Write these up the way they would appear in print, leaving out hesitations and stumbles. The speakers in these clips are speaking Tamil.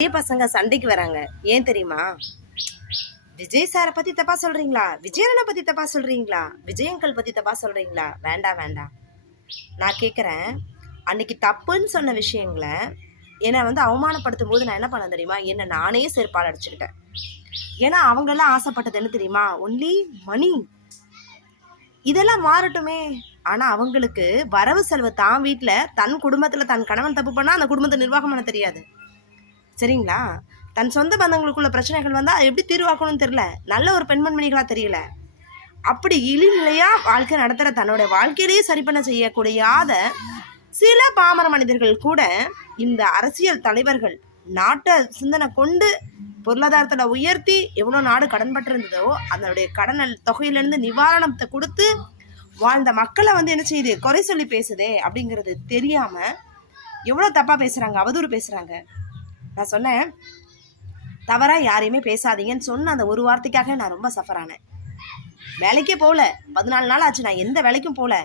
பெரிய பசங்க சண்டைக்கு வராங்க. ஏன் தெரியுமா? விஜய் சாரை பத்தி தப்பா சொல்றீங்களா, விஜயண்ணனை பத்தி தப்பா சொல்றீங்களா, விஜய் அங்கிள் பத்தி தப்பா சொல்றீங்களா? வேண்டாம் வேண்டாம். நான் கேட்குறேன், அன்னைக்கு தப்புன்னு சொன்ன விஷயங்களை என்னை அவமானப்படுத்தும் போது நான் என்ன பண்ண தெரியுமா? என்னை நானே செருப்பால் அடிச்சுக்கிட்டேன். ஏன்னா அவங்கெல்லாம் ஆசைப்பட்டது என்ன தெரியுமா? Only money. இதெல்லாம் மாறட்டுமே. ஆனா அவங்களுக்கு வரவு செலவு தான் வீட்டுல தன் குடும்பத்துல தன் கணவன் தப்பு பண்ணா அந்த குடும்பத்தை நிர்வாகம் பண்ண தெரியாது. சரிங்களா? தன் சொந்த பந்தங்களுக்குள்ள பிரச்சனைகள் வந்தால் எப்படி தீர்வாக்கணும்னு தெரியல. நல்ல ஒரு பெண்மணிகளா தெரியல. அப்படி இழிநிலையா வாழ்க்கை நடத்துகிற தன்னோட வாழ்க்கையிலேயே சரி பண்ண செய்யக்கூடியாத சில பாமர மனிதர்கள் கூட இந்த அரசியல் தலைவர்கள் நாட்டை சிந்தனை கொண்டு பொருளாதாரத்தில் உயர்த்தி எவ்வளோ நாடு கடன்பட்டு இருந்ததோ அதனுடைய கடன் தொகையிலேருந்து நிவாரணத்தை கொடுத்து வாழ்ந்த மக்களை என்ன செய்யுது? குறை சொல்லி பேசுதே அப்படிங்கிறது தெரியாமல் எவ்வளோ தப்பாக பேசுகிறாங்க, அவதூறு பேசுகிறாங்க. நான் சொன்னேன், தவறாக யாரையுமே பேசாதீங்கன்னு சொன்ன அந்த ஒரு வார்த்தைக்காக நான் ரொம்ப சஃபர் ஆனேன். வேலைக்கே போகல, 14 நாள் ஆச்சு நான் எந்த வேலைக்கும் போகல.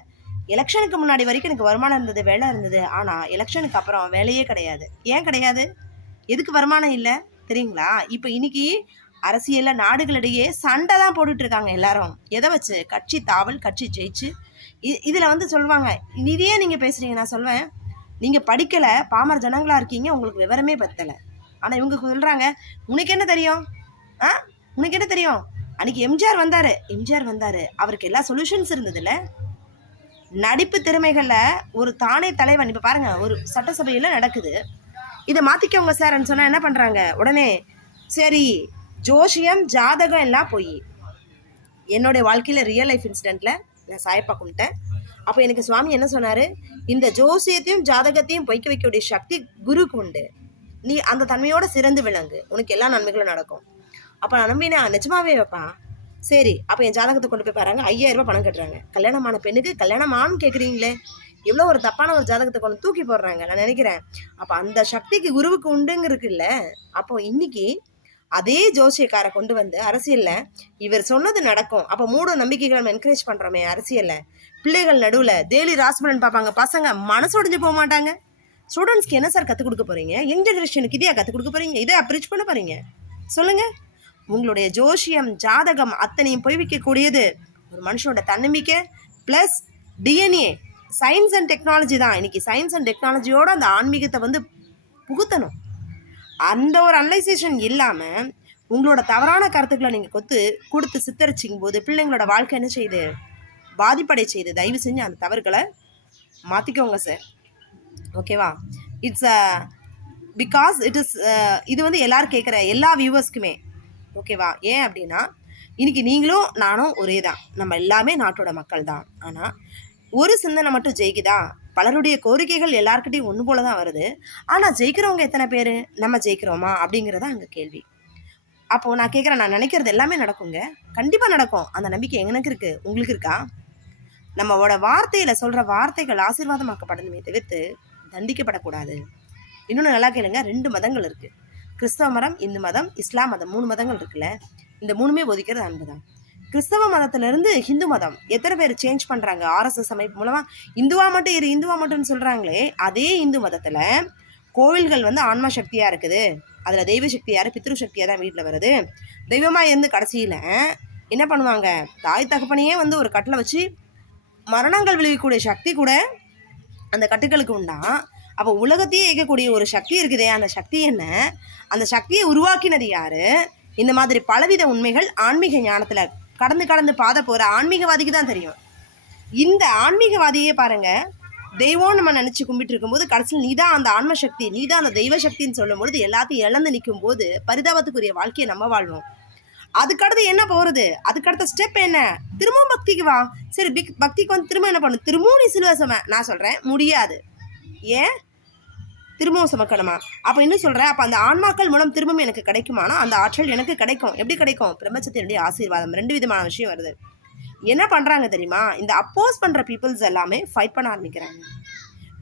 எலெக்ஷனுக்கு முன்னாடி வரைக்கும் எனக்கு வருமானம் இருந்தது, வேலை இருந்தது. ஆனால் எலெக்ஷனுக்கு அப்புறம் வேலையே கிடையாது. ஏன் கிடையாது? எதுக்கு வருமானம் இல்லை தெரியுங்களா? இப்போ இன்னைக்கு அரசியலில் நாடுகளிடையே சண்டை தான் போட்டுட்டு இருக்காங்க எல்லாரும். எதை வச்சு? கட்சி தாவல், கட்சி ஜெயிச்சு. இதில் சொல்லுவாங்க, இதையே நீங்கள் பேசுகிறீங்க. நான் சொல்வேன், நீங்கள் படிக்கலை, பாமர ஜனங்களாக இருக்கீங்க, உங்களுக்கு விவரமே பத்தலை. ஆனால் இவங்க சொல்கிறாங்க, உனக்கு என்ன தெரியும்? உனக்கு என்ன தெரியும்? அன்றைக்கி எம்ஜிஆர் வந்தார், அவருக்கு எல்லா சொல்யூஷன்ஸ் இருந்ததில்ல. நடிப்பு திறமைகளில் ஒரு தானே தலைவன். இப்போ பாருங்கள், ஒரு சட்டசபையில் நடக்குது, இதை மாற்றிக்கோங்க சார்ன்னு சொன்னால் என்ன பண்ணுறாங்க? உடனே சரி, ஜோசியம் ஜாதகம் எல்லாம் போய் என்னுடைய வாழ்க்கையில் ரியல் லைஃப் இன்சிடெண்ட்டில் நான் சாயப்பா கும்பிட்டேன். அப்போ எனக்கு சுவாமி என்ன சொன்னார்? இந்த ஜோசியத்தையும் ஜாதகத்தையும் பொய்க்க வைக்கக்கூடிய சக்தி குருக்கு உண்டு. நீ அந்த தன்மையோட சிறந்து விளங்கு, உனக்கு எல்லா நன்மைகளும் நடக்கும். அப்போ நான் நம்பினா நிஜமாவே வைப்பான். சரி, அப்போ என் ஜாதகத்தை கொண்டு போய் பாருங்க, 5000 ரூபாய் பணம் கட்டுறாங்க. கல்யாணமான பெண்ணுக்கு கல்யாணமானு கேட்குறீங்களே, எவ்வளோ ஒரு தப்பான ஒரு ஜாதகத்தை கொண்டு தூக்கி போடுறாங்க. நான் நினைக்கிறேன், அப்போ அந்த சக்திக்கு குருவுக்கு உண்டுங்கிறதுக்குல்ல. அப்போ இன்னைக்கு அதே ஜோசியக்காரை கொண்டு வந்து அரசியலில் இவர் சொன்னது நடக்கும். அப்போ மூட நம்பிக்கைகளை நம்ம என்கரேஜ் பண்ணுறோமே அரசியலில். பிள்ளைகள் நடுவில் டெய்லி ராசிபலன் பார்ப்பாங்க, பசங்க மனசு உடைஞ்சு போக மாட்டாங்க. ஸ்டூடெண்ட்ஸ்க்கு என்ன சார் கற்றுக் கொடுக்க போகிறீங்க? யங் ஜெனரேஷனுக்கு இதையா கற்றுக் கொடுக்க போகிறீங்க? இதை அப்ரோச் பண்ண போகிறீங்க? சொல்லுங்கள். உங்களுடைய ஜோசியம் ஜாதகம் அத்தனையும் போய் வைக்கக்கூடியது ஒரு மனுஷனோட தன்னம்பிக்கை plus DNA. Science and technology தான். இன்னைக்கு சயின்ஸ் அண்ட் டெக்னாலஜியோட அந்த ஆன்மீகத்தை புகுத்தணும். அந்த ஒரு அனலைசேஷன் இல்லாமல் உங்களோட தவறான கருத்துக்களை நீங்கள் கொடுத்து சித்தரிச்சிக்கும் போது பிள்ளைங்களோட வாழ்க்கை என்ன செய்யுது? பாதிப்படை செய்யுது. தயவு செஞ்சு அந்த தவறுகளை மாற்றிக்கோங்க சார். ஓகேவா? இட்ஸ் பிகாஸ் இட் இஸ் இது எல்லாரும் கேட்குற எல்லா வியூவர்ஸ்க்குமே. ஓகேவா? ஏன் அப்படின்னா, இன்னைக்கு நீங்களும் நானும் ஒரே தான், நம்ம எல்லாமே நாட்டோட மக்கள் தான். ஆனால் ஒரு சிந்தனை மட்டும் ஜெயிக்குதா? பலருடைய கோரிக்கைகள் எல்லாருக்கிட்டையும் ஒன்று போல தான் வருது. ஆனால் ஜெயிக்கிறவங்க எத்தனை பேர்? நம்ம ஜெயிக்கிறோமா அப்படிங்கிறதா அங்கே கேள்வி. அப்போது நான் கேட்குறேன், நான் நினைக்கிறது எல்லாமே நடக்குங்க, கண்டிப்பாக நடக்கும். அந்த நம்பிக்கை எனக்கு இருக்குது, உங்களுக்கு இருக்கா? நம்மளோட வார்த்தையில் சொல்கிற வார்த்தைகள் ஆசீர்வாதமாக்கப்படணுமே தவிர்த்து தண்டிக்கப்படக்கூடாது. இன்னொன்று நல்லா கேளுங்க, 2 மதங்கள் இருக்குது. கிறிஸ்தவ மதம், இந்து மதம், இஸ்லாம் மதம், 3 மதங்கள் இருக்குல்ல. இந்த 3மே ஒதுக்கிறது அன்பு தான். கிறிஸ்தவ மதத்திலிருந்து ஹிந்து மதம் எத்தனை பேர் சேஞ்ச் பண்ணுறாங்க? RSS அமைப்பு மூலமாக இந்துவா மட்டும்னு சொல்கிறாங்களே. அதே இந்து மதத்தில் கோவில்கள் ஆன்மா சக்தியாக இருக்குது. அதில் தெய்வ சக்தி யார்? பித்ரு சக்தியாக தான் வீட்டில் வருது. தெய்வமாக இருந்து கடைசியில் என்ன பண்ணுவாங்க? தாய் தகப்பனையே ஒரு கட்டில் வச்சு மரணங்கள் விளைவிக்கக்கூடிய சக்தி கூட அந்த கட்டுக்களுக்கு உண்டா. அப்போ உலகத்தையே இயக்கக்கூடிய ஒரு சக்தி இருக்குதே, அந்த சக்தி என்ன? அந்த சக்தியை உருவாக்கினது யாரு? இந்த மாதிரி பலவித உண்மைகள் ஆன்மீக ஞானத்தில் கடந்து பாத போகிற ஆன்மீகவாதிக்கு தான் தெரியும். இந்த ஆன்மீகவாதியே பாருங்க, தெய்வம் நம்ம நினச்சி கும்பிட்டு இருக்கும்போது கடைசியில் நீ தான் அந்த ஆன்ம சக்தி, நீ தான் அந்த தெய்வ சக்தின்னு சொல்லும்போது எல்லாத்தையும் இழந்து நிற்கும் போது பரிதாபத்துக்குரிய வாழ்க்கையை நம்ம வாழ்வோம். அதுக்கடுத்து என்ன போகிறது? அதுக்கடுத்த ஸ்டெப் என்ன? திரும்பவும் பக்திக்கு வா. சரி, பக்திக்கு திரும்ப என்ன பண்ணு? திரும்பவும் நீ சிலுவை சும. நான் சொல்கிறேன், முடியாது. ஏன்? திரும்பவும் சுமக்கணுமா? அப்போ இன்னும் சொல்கிறேன், அப்போ அந்த ஆன்மாக்கள் மூலம் திரும்பவும் எனக்கு கிடைக்குமானா அந்த ஆற்றல் எனக்கு கிடைக்கும். எப்படி கிடைக்கும்? பிரபஞ்சத்தினுடைய ஆசீர்வாதம். 2 விதமான விஷயம் வருது. என்ன பண்ணுறாங்க தெரியுமா? இந்த அப்போஸ் பண்ணுற பீப்புள்ஸ் எல்லாமே ஃபைட் பண்ண ஆரம்பிக்கிறாங்க.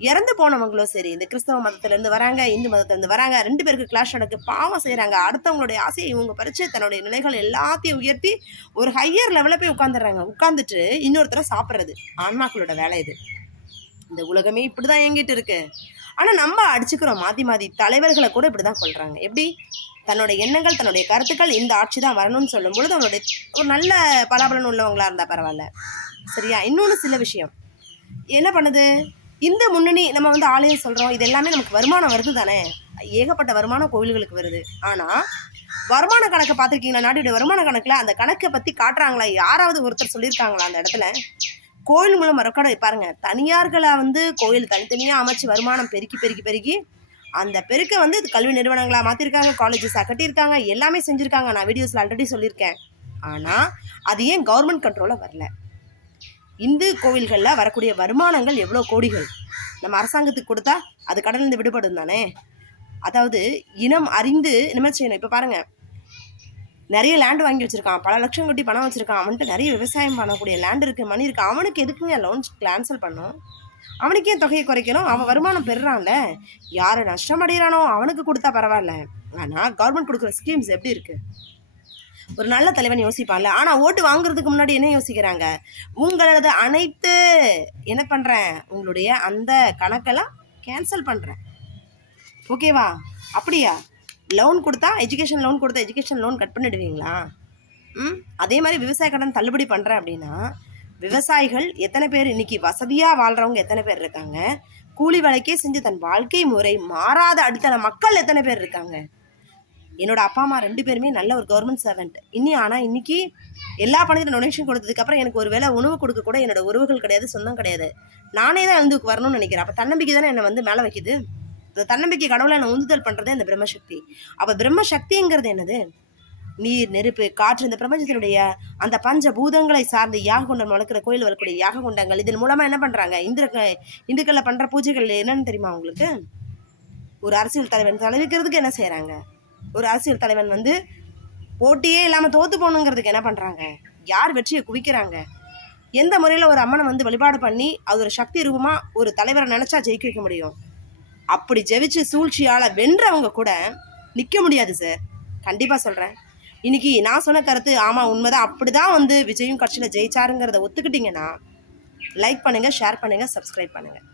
இறந்து போனவங்களும் சரி, இந்த கிறிஸ்தவ மதத்துலேருந்து வராங்க, இந்து மதத்துலேருந்து வராங்க, 2 பேருக்கு கிளாஷ் நடக்கு, பாவம் செய்கிறாங்க. அடுத்தவங்களுடைய ஆசையை இவங்க பறித்து தன்னுடைய நிலைகள் எல்லாத்தையும் உயர்த்தி ஒரு ஹையர் லெவலில் போய் உட்காந்துடுறாங்க. உட்காந்துட்டு இன்னொருத்தரை சாப்பிட்றது ஆன்மாக்களோட வேலை இது. இந்த உலகமே இப்படி தான் இயங்கிட்டு இருக்கு. ஆனால் நம்ம அடிச்சுக்கிறோம் மாற்றி மாற்றி. தலைவர்களை கூட இப்படி தான் சொல்கிறாங்க. எப்படி தன்னுடைய எண்ணங்கள் தன்னுடைய கருத்துக்கள் இந்த ஆட்சி தான் வரணும்னு சொல்லும் பொழுது அவனுடைய ஒரு நல்ல பலாபலன் உள்ளவங்களா இருந்தால் பரவாயில்ல. சரியா? இன்னொன்று சில விஷயம் என்ன பண்ணுது இந்த முன்னணி, நம்ம வந்து ஆலயம் சொல்கிறோம், இது எல்லாமே நமக்கு வருமானம் வருது தானே, ஏகப்பட்ட வருமானம் கோவில்களுக்கு வருது. ஆனால் வருமான கணக்கை பார்த்துருக்கீங்களா? நாட்டுடைய வருமான கணக்கில் அந்த கணக்கை பற்றி காட்டுறாங்களா? யாராவது ஒருத்தர் சொல்லியிருக்காங்களா அந்த இடத்துல? கோயில் மூலம் ரெக்கார்டு பாருங்க. தனியார்களை வந்து கோயில் தனித்தனியாக அமைச்சு வருமானம் பெருக்கி பெருக்கி பெருக்கி அந்த பெருக்கை வந்து கல்வி நிறுவனங்களாக மாற்றிருக்காங்க, காலேஜஸாக கட்டியிருக்காங்க, எல்லாமே செஞ்சுருக்காங்க. நான் வீடியோஸில் ஆல்ரெடி சொல்லியிருக்கேன். ஆனால் அது ஏன் கவர்மெண்ட் கண்ட்ரோலில் வரல? இந்து கோவில்களில் வரக்கூடிய வருமானங்கள் எவ்வளோ கோடிகள் நம்ம அரசாங்கத்துக்கு கொடுத்தா அது கடலிருந்து விடுபடும் தானே. அதாவது இனம் அறிந்து இனிமேல் செய்யணும். இப்போ பாருங்கள், நிறைய லேண்டு வாங்கி வச்சுருக்கான், பல லட்சம் கொட்டி பணம் வச்சுருக்கான், அவன்கிட்ட நிறைய விவசாயம் பண்ணக்கூடிய லேண்டு இருக்குது, மணி இருக்குது. அவனுக்கு எதுக்குங்க லோன் கேன்சல் பண்ணும்? அவனுக்கே தொகையை குறைக்கணும். அவன் வருமானம் பெறுறான்ல, யார் நஷ்டம் அடைகிறானோ அவனுக்கு கொடுத்தா பரவாயில்ல. ஆனால் கவர்மெண்ட் கொடுக்குற ஸ்கீம்ஸ் எப்படி இருக்குது? ஒரு நல்ல தலைவன் யோசிப்பான்ல. ஆனால் ஓட்டு வாங்குறதுக்கு முன்னாடி என்ன யோசிக்கிறாங்க? உங்களது அனைத்து என்ன பண்ணுறேன், உங்களுடைய அந்த கணக்கெல்லாம் கேன்சல் பண்ணுறேன், ஓகேவா? அப்படியா? லோன் கொடுத்தா எஜுகேஷன் லோன் கொடுத்தா எஜுகேஷன் லோன் கட் பண்ணிடுவீங்களா? அதே மாதிரி விவசாய கடன் தள்ளுபடி பண்ணுறேன் அப்படின்னா விவசாயிகள் எத்தனை பேர் இன்னைக்கு வசதியாக வாழ்கிறவங்க எத்தனை பேர் இருக்காங்க? கூலி வேலைக்கே செஞ்சு தன் வாழ்க்கை முறை மாறாத அடித்தள மக்கள் எத்தனை பேர் இருக்காங்க? என்னோட அப்பா அம்மா 2 பேருமே நல்ல ஒரு கவர்மெண்ட் சர்வெண்ட். ஆனால் இன்னைக்கு எல்லா பணத்தையும் டொனேஷன் கொடுத்ததுக்கப்புறம் எனக்கு ஒரு வேளை உணவு கொடுக்க கூட என்னோட உறவுகள் கிடையாது, சொந்தம் கிடையாது. நானே தான் எழுந்து வரணும்னு நினைக்கிறேன். அப்போ தன்னம்பிக்கை தானே என்னை வந்து மேலே வைக்குது. இந்த தன்னம்பிக்கை கடவுளை என்னை உந்துதல் பண்ணுறதே இந்த பிரம்மசக்தி. அப்போ பிரம்மசக்திங்கிறது என்னது? நீர், நெருப்பு, காற்று, இந்த பிரபஞ்சத்தினுடைய அந்த பஞ்ச பூதங்களை சார்ந்து யாக குண்டம் வளர்க்குற கோயில் வரக்கூடிய யாக குண்டங்கள். இதன் மூலமாக என்ன பண்ணுறாங்க? இந்துக்களில் பண்ணுற பூஜைகள் என்னன்னு தெரியுமா உங்களுக்கு? ஒரு அரசியல் தலைவன் தலைவிக்கிறதுக்கு என்ன செய்கிறாங்க? ஒரு அரசியல் தலைவன் வந்து போட்டியே இல்லாமல் தோற்று போகணுங்கிறதுக்கு என்ன பண்ணுறாங்க? யார் வெற்றியை குவிக்கிறாங்க? எந்த முறையில் ஒரு அம்மனை வந்து வழிபாடு பண்ணி அது ஒரு சக்தி ரூபமாக ஒரு தலைவரை நினச்சா ஜெயிக்க வைக்க முடியும்? அப்படி ஜெயிச்சு சூழ்ச்சியால் வென்றவங்க கூட நிற்க முடியாது சார். கண்டிப்பாக சொல்கிறேன். இன்னைக்கு நான் சொன்ன கருத்து ஆமாம் உண்மைதான், அப்படி தான் வந்து விஜயும் கட்சியில் ஜெயிச்சாருங்கிறத ஒத்துக்கிட்டிங்கன்னா லைக் பண்ணுங்கள், ஷேர் பண்ணுங்கள், சப்ஸ்கிரைப் பண்ணுங்கள்.